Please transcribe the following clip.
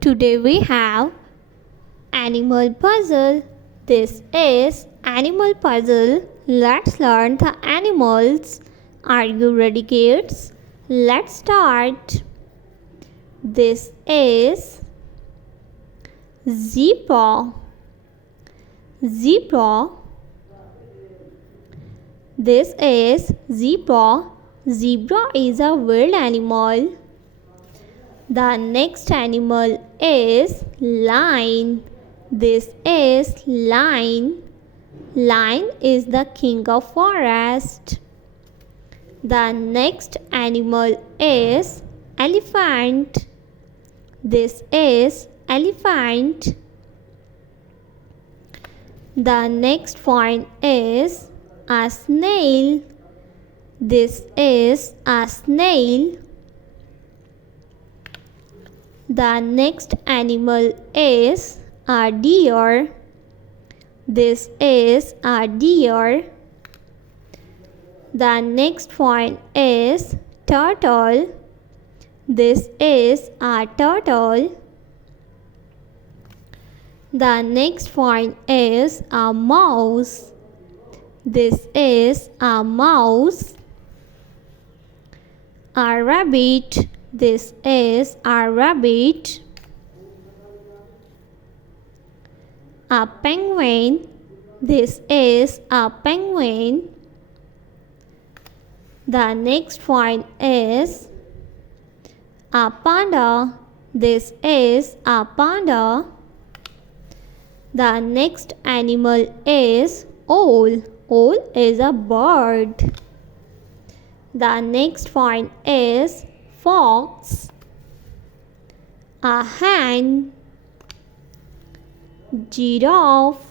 Today we have animal puzzle. This is animal puzzle. Let's learn the animals. Are you ready, kids? Let's start. This is zebra. Zebra. This is zebra. Zebra is a wild animal. The next animal is lion. This is lion. Lion is the king of forest. The next animal is elephant. This is elephant. The next one is a snail. This is a snail. The next animal is a deer. This is a deer. The next one is turtle. This is a turtle. The next one is a mouse. This is a mouse. A rabbit. This is a rabbit. A penguin. This is a penguin. The next one is a panda. This is a panda. The next animal is owl. Owl is a bird. The next one is fox. A hen. Giraffe.